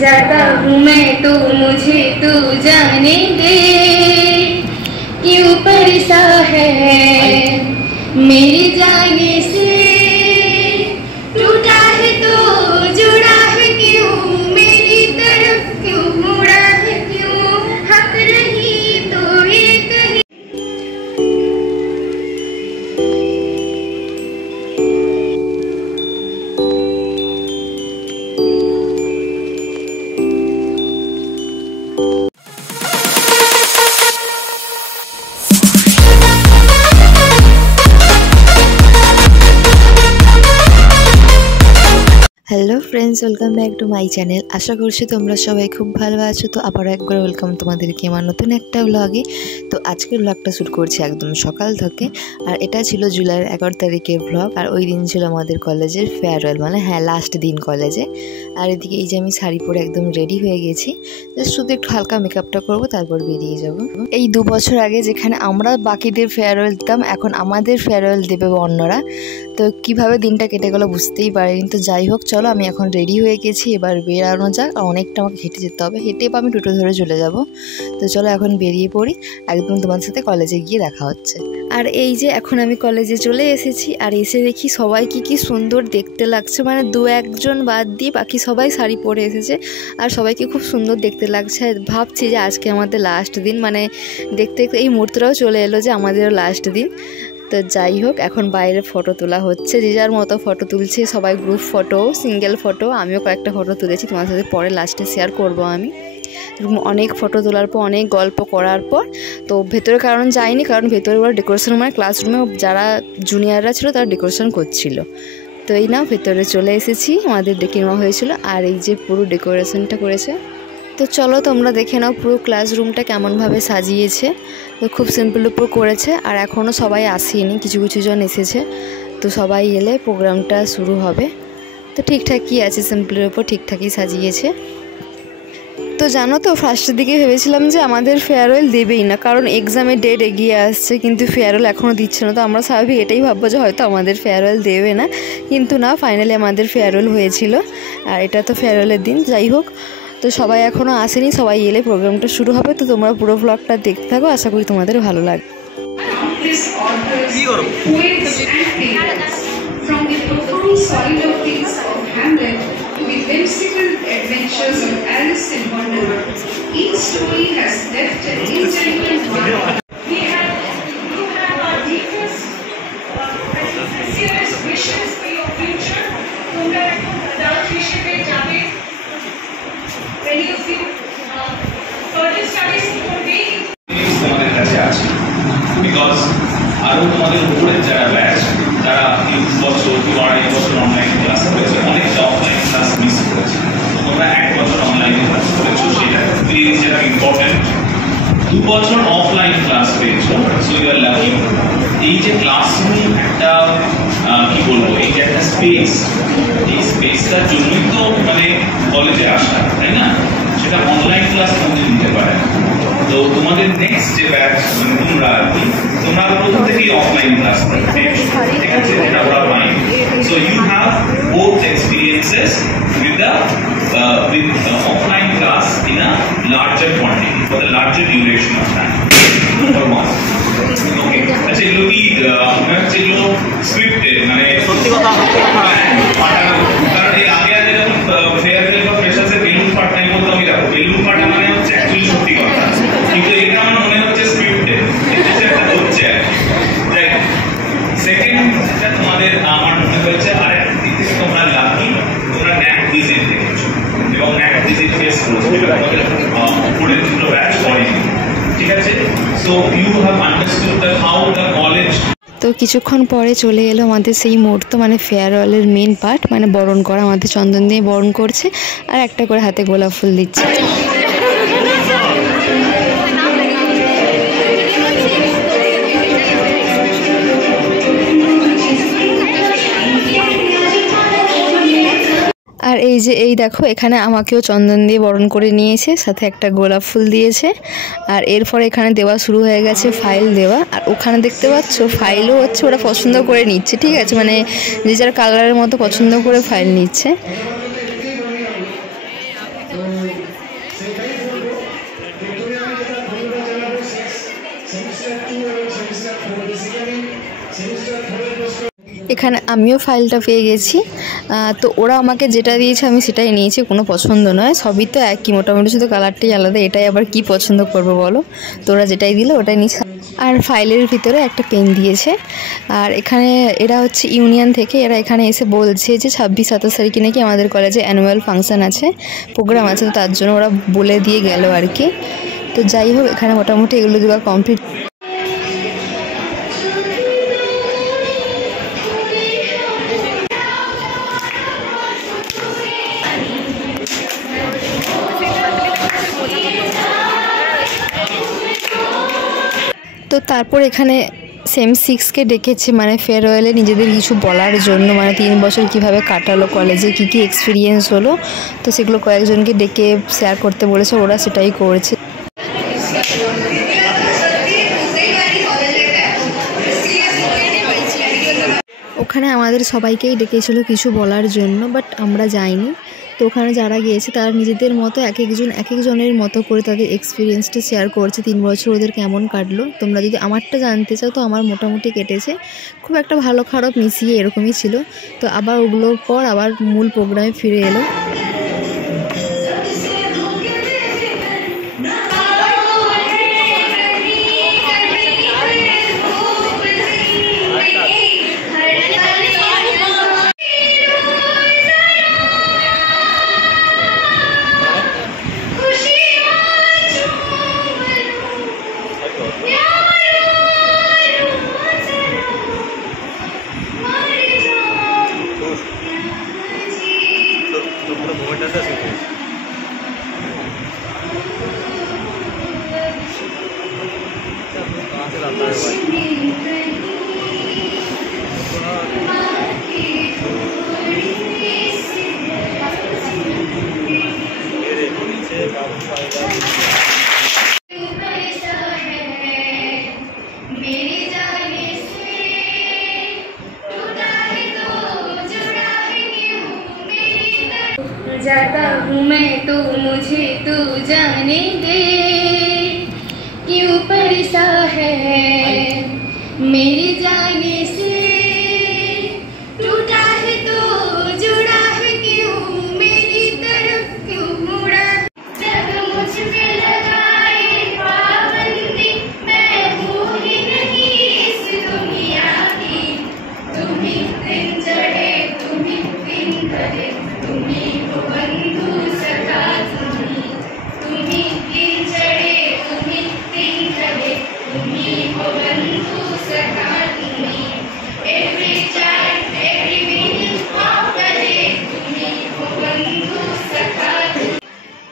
जाता हूँ मैं तो मुझे तू जाने दे, क्यों परेशान है मेरे जाने से, टूटा है तो जुड़ा है क्यों, मेरी तरफ क्यों मुड़ा है क्यों, हक रही तो ये कहीं। Hello friends, welcome back to my channel. আশা করছি তোমরা সবাই খুব ভালো আছো। তো আবারও একবার ওয়েলকাম তোমাদেরকে আমার নতুন একটা ব্লগে। তো আজকের ব্লগটা শ্যুট করছি একদম সকাল থেকে, আর এটা ছিল জুলাইয়ের 11 তারিখের ব্লগ। আর ওই দিন ছিল আমাদের কলেজের ফেয়ারওয়েল, মানে লাস্ট দিন কলেজে। আর এদিকে এই যে আমি শাড়ি পরে একদম রেডি হয়ে গেছি, জাস্ট শুধু একটু হালকা মেকআপটা করবো, তারপর বেরিয়ে যাব। এই 2 বছর আগে যেখানে আমরা বাকিদের ফেয়ারওয়েল দিতাম, এখন আমাদের ফেয়ারওয়েল দেবে অন্যরা। তো কীভাবে দিনটা কেটে গেলো বুঝতেই পারিনি। তো যাই হোক, চলো আমি এখন রেডি হয়ে গেছি, এবার বেরানো যাক। অনেকটা আমাকে হেঁটে যেতে হবে, হেঁটে বা আমি টোটো ধরে চলে যাব। তো চলো এখন বেরিয়ে পড়ি, একদম তোমার সাথে কলেজে গিয়ে দেখা হচ্ছে। আর এই যে এখন আমি কলেজে চলে এসেছি, আর এসে দেখি সবাইকে কি সুন্দর দেখতে লাগছে, মানে 2-1 জন বাদ দিয়ে বাকি সবাই শাড়ি পরে এসেছে, আর সবাইকে খুব সুন্দর দেখতে লাগছে। ভাবছি যে আজকে আমাদের লাস্ট দিন, মানে দেখতে দেখতে এই মুহূর্তটাও চলে এলো যে আমাদেরও লাস্ট দিন। তো যাই হোক, এখন বাইরে ফটো তোলা হচ্ছে, যে যার মতো ফটো তুলছে, সবাই গ্রুপ ফটো, সিঙ্গেল ফটো। আমিও কয়েকটা ফটো তুলেছি, তোমার সাথে পরে লাস্টে শেয়ার করব আমি। অনেক ফটো তোলার পর, অনেক গল্প করার পর তো ভেতরে কারণ যাইনি, কারণ ভেতরে ওরা ডেকোরেশন, মানে ক্লাসরুমে যারা জুনিয়ররা ছিল তারা ডেকোরেশন করছিল। তো এই না ভেতরে চলে এসেছি, আমাদের ডেকে নেওয়া হয়েছিল। আর এই যে পুরো ডেকোরেশনটা করেছে, তো চলো তোমরা দেখে নাও পুরো ক্লাসরুমটা কেমনভাবে সাজিয়েছে। তো খুব সিম্পল উপর করেছে, আর এখনও সবাই আসেনি, কিছু কিছু জন এসেছে। তো সবাই এলে প্রোগ্রামটা শুরু হবে। তো ঠিকঠাকই আছে, সিম্পলের উপর ঠিকঠাকই সাজিয়েছে। তো জানো তো, ফার্স্টের দিকে ভেবেছিলাম যে আমাদের ফেয়ারওয়েল দেবেই না, কারণ এক্সামের ডেট এগিয়ে আসছে, কিন্তু ফেয়ারওয়েল এখনও দিচ্ছে না। তো আমরা স্বাভাবিক এটাই ভাববো যে হয়তো আমাদের ফেয়ারওয়েল দেবে না, কিন্তু না, ফাইনালি আমাদের ফেয়ারওয়েল হয়েছিল। আর এটা তো ফেয়ারওয়েলের দিন। যাই হোক, তো সবাই এখনও আসেনি, সবাই এলে প্রোগ্রামটা শুরু হবে। তো তোমরা পুরো ব্লগটা দেখতে থাকো, আশা করি তোমাদের ভালো লাগবে। আরও তোমাদের উপরে যারা ব্যাচ, যারা 3 বছর কি 2.5 বছর অনলাইন ক্লাস করেছে, অনেকটা অফলাইন ক্লাস মিস করেছে। তোমরা 1 বছর অনলাইনে ক্লাস করেছো, সেটা এক্সপিরিয়েন্স যেটা ইম্পর্টেন্ট। 2 বছর অফলাইন ক্লাস পেয়েছো, সো ইউ আর লাকি। এই যে ক্লাসরুম একটা কি বলবো, এই যে একটা স্পেস, এই স্পেসটার জন্যই তো মানে কলেজে আসা, তাই না? সেটা অনলাইন ক্লাস মধ্যে নিতে পারে। তো তোমাদের নেক্সট যে ব্যাচ, মানে তোমরা প্রথম থেকেই অফলাইন ক্লাস করবে, ঠিক আছে? এটা ওরা পায়। So you have both experiences with offline class in a larger quantity for the larger duration of time. Okay, আচ্ছা এগুলো কি এগুলো স্ক্রিপ্টেড, মানে সত্যি কথা কারণ এর আগে যখন ফেয়ারওয়েল বা ফ্রেশার্সের বেলুন ফাটা আমি বলতাম, দেখো বেলুন ফাটা মানে হচ্ছে অ্যাকচুয়ালি সত্যি কথা, কিন্তু এটা আমার মনে হচ্ছে স্ক্রিপ্টেড, এটা একটা হচ্ছে। যাই হোক, সেকেন্ড যেটা তোমাদের আমার মনে হয়েছে, আরেকটা দিক থেকে তোমরা লাকি, তোমরা ন্যাক ভিজিট দেখেছো এবং ন্যাক ভিজিট ফেস করেছো, যেটা তোমাদের উপরের দুটো ব্যাচ করেনি, ঠিক আছে? So you have understood that how the college. তো কিছুক্ষণ পরে চলে এলো আমাদের সেই মুহূর্ত, মানে ফেয়ারওয়েলের মেন পার্ট, মানে বরণ করা। আমাদের চন্দন দিয়ে বরণ করছে, আর একটা করে হাতে গোলাপ ফুল দিচ্ছে। আর এই দেখো, এখানে আমাকেও চন্দন দিয়ে বরণ করে নিয়েছে, সাথে একটা গোলাপ ফুল দিয়েছে। আর এরপর এখানে দেওয়া শুরু হয়ে গেছে, ফাইল দেওয়া। আর ওখানে দেখতে পাচ্ছ ফাইলও হচ্ছে ওরা পছন্দ করে নিচ্ছে, ঠিক আছে? মানে যে যার কালারের মতো পছন্দ করে ফাইল নিচ্ছে। সেটাই বলবো প্রথমে আমি যেটা ধন্যবাদ জানাবো সেমিস্টার 2 এবং সেমিস্টার 4 বেসিক্যালি সেমিস্টার 4 এর প্রশ্ন এখানে আমিও ফাইলটা পেয়ে গেছি। তো ওরা আমাকে যেটা দিয়েছে আমি সেটাই নিয়েছি, কোনো পছন্দ নয়, সবই তো একই মোটামুটি, শুধু কালারটাই আলাদা। এটাই আবার কি পছন্দ করবো বলো, তো ওরা যেটাই দিল ওটাই নিয়েছে। আর ফাইলের ভিতরে একটা পেন দিয়েছে। আর এখানে এরা হচ্ছে ইউনিয়ন থেকে, এরা এখানে এসে বলছে যে 26-27 তারিখে নাকি আমাদের কলেজে অ্যানুয়াল ফাংশান আছে, প্রোগ্রাম আছে, তো তার জন্য ওরা বলে দিয়ে গেল আর কি। তো যাই হোক, এখানে মোটামুটি এগুলো দেওয়া কমপ্লিট। তো তারপর এখানে সেম 6কে ডেকেছে, মানে ফেয়ারওয়েলে নিজেদের কিছু বলার জন্য, মানে 3 বছর কিভাবে কাটালো কলেজে, কি কি এক্সপিরিয়েন্স হলো, তো সেগুলো কয়েকজনকে ডেকে শেয়ার করতে বলেছে, ওরা সেটাই করেছে। ওখানে আমাদের সবাইকেই ডেকেছিল কিছু বলার জন্য, বাট আমরা যাইনি। তো ওখানে যারা গিয়েছে তারা নিজেদের মতো এক একজনের মতো করে তাদের এক্সপিরিয়েন্সটা শেয়ার করছে, 3 বছর ওদের কেমন কাটলো। তোমরা যদি আমারটা জানতে চাও তো আমার মোটামুটি কেটেছে, খুব একটা ভালো খারাপ মিশিয়ে এরকমই ছিল। তো আবার ওগুলোর পর আবার মূল প্রোগ্রামে ফিরে এলো। जाता हूँ मैं तो मुझे तू जाने दे, क्यों परेशान है मेरे जाने से, टूटा है तो जुड़ा है क्यों मेरी तरफ क्यों मुड़ा, जब मुझ पे लगाए पाबंदी मैं हूँ ही नहीं इस दुनिया की, तुम ही दिन चढ़े तुम ही दिन करे, तुम ही हो बंधु सखा, तुम ही दिन चढ़े तुम ही दिन चढ़े, तुम ही हो बंधु सखा, तुम ही every child every minute of the day, तुम ही हो बंधु सखा।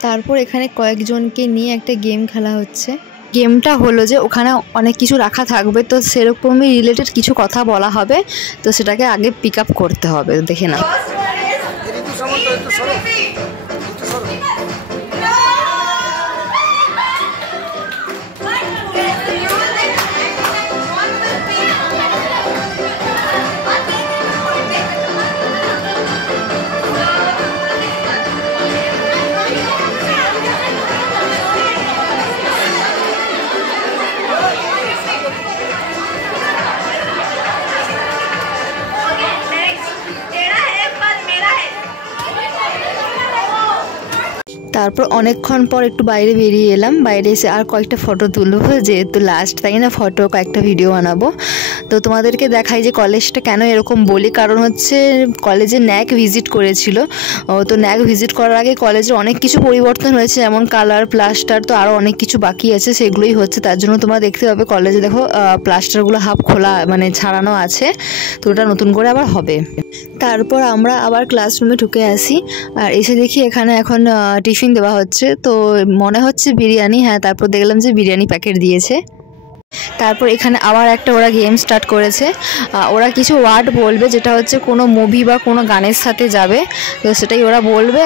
তারপর এখানে কয়েকজনকে নিয়ে একটা গেম খেলা হচ্ছে। গেমটা হলো যে ওখানে অনেক কিছু রাখা থাকবে, তো সেরকমই রিলেটেড কিছু কথা বলা হবে, তো সেটাকে আগে পিক আপ করতে হবে। দেখে নাও। তারপর অনেকক্ষণ পর একটু বাইরে বেরিয়ে এলাম, বাইরে এসে আর কয়েকটা ফটো তুলবো, যেহেতু লাস্ট তাই না, ফটো কয়েকটা ভিডিও বানাবো। তো তোমাদেরকে দেখাই যে কলেজটা কেন এরকম বলি, কারণ হচ্ছে কলেজে ন্যাক ভিজিট করেছিল, তো ন্যাক ভিজিট করার আগে কলেজে অনেক কিছু পরিবর্তন হয়েছে, যেমন কালার, প্লাস্টার, তো আরও অনেক কিছু বাকি আছে, সেগুলোই হচ্ছে। তার জন্য তোমরা দেখতে পাবে কলেজে দেখো প্লাস্টারগুলো হাফ খোলা, মানে ছাড়ানো আছে, তো ওটা নতুন করে আবার হবে। তারপর আমরা আবার ক্লাসরুমে ঢুকে আসি, আর এসে দেখি এখানে এখন টিফিন দেওয়া হচ্ছে, তো মনে হচ্ছে বিরিয়ানি, হ্যাঁ, তারপর দেখলাম যে বিরিয়ানি প্যাকেট দিয়েছে। তারপর এখানে আবার একটা ওরা গেম স্টার্ট করেছে, ওরা কিছু ওয়ার্ড বলবে যেটা হচ্ছে কোনো মুভি বা কোনো গানের সাথে যাবে, তো সেটাই ওরা বলবে।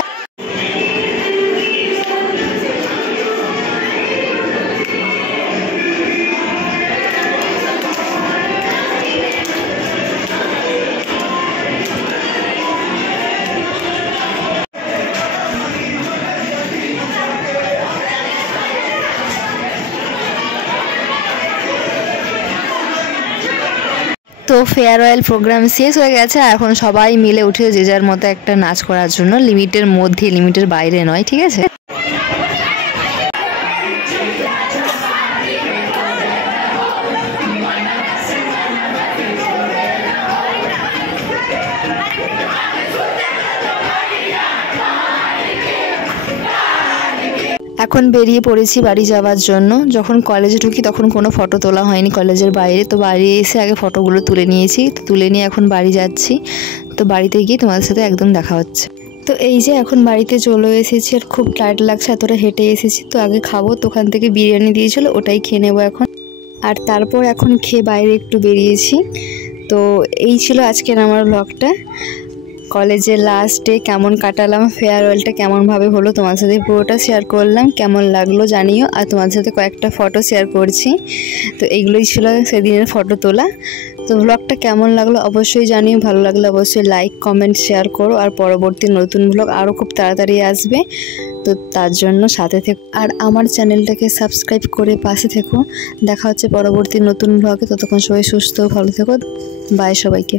তো ফেয়ারওয়েল প্রোগ্রাম শেষ হয়ে গেছে, এখন সবাই মিলে উঠে যে যার মতো একটা নাচ করার জন্য, লিমিটের মধ্যে, লিমিটের বাইরে নয়, ঠিক আছে। এখন বেরিয়ে পড়েছি বাড়ি যাওয়ার জন্য। যখন কলেজে ঢুকি তখন কোনো ফটো তোলা হয়নি কলেজের বাইরে, তো বাড়ি এসে আগে ফটোগুলো তুলে নিয়েছি, তুলে নিয়ে এখন বাড়ি যাচ্ছি। তো বাড়িতে গিয়ে তোমাদের সাথে একদম দেখা হচ্ছে। তো এই যে এখন বাড়িতে চলে এসেছি, আর খুব টায়ার্ড লাগছে, এতটা হেঁটে এসেছি। তো আগে খাবো, তো ওখান থেকে বিরিয়ানি দিয়েছিল, ওটাই খেয়ে নেবো এখন। আর তারপর এখন খেয়ে বাইরে একটু বেরিয়েছি। তো এই ছিল আজকের আমার ব্লগটা। কলেজের লাস্ট ডে কেমন কাটালাম, ফেয়ারওয়েলটা কেমনভাবে হলো তোমার সাথে পুরোটা শেয়ার করলাম। কেমন লাগলো জানিও, আর তোমার সাথে কয়েকটা ফটো শেয়ার করছি। তো এইগুলোই ছিল সেদিনের ফটো তোলা। তো ব্লগটা কেমন লাগলো অবশ্যই জানিও, ভালো লাগলে অবশ্যই লাইক কমেন্ট শেয়ার করো। আর পরবর্তী নতুন ব্লগ আরও খুব তাড়াতাড়ি আসবে, তো তার জন্য সাথে থেকো, আর আমার চ্যানেলটাকে সাবস্ক্রাইব করে পাশে থেকো। দেখা হচ্ছে পরবর্তী নতুন ব্লগে, ততক্ষণ সবাই সুস্থ ভালো থেকো। বাই সবাইকে।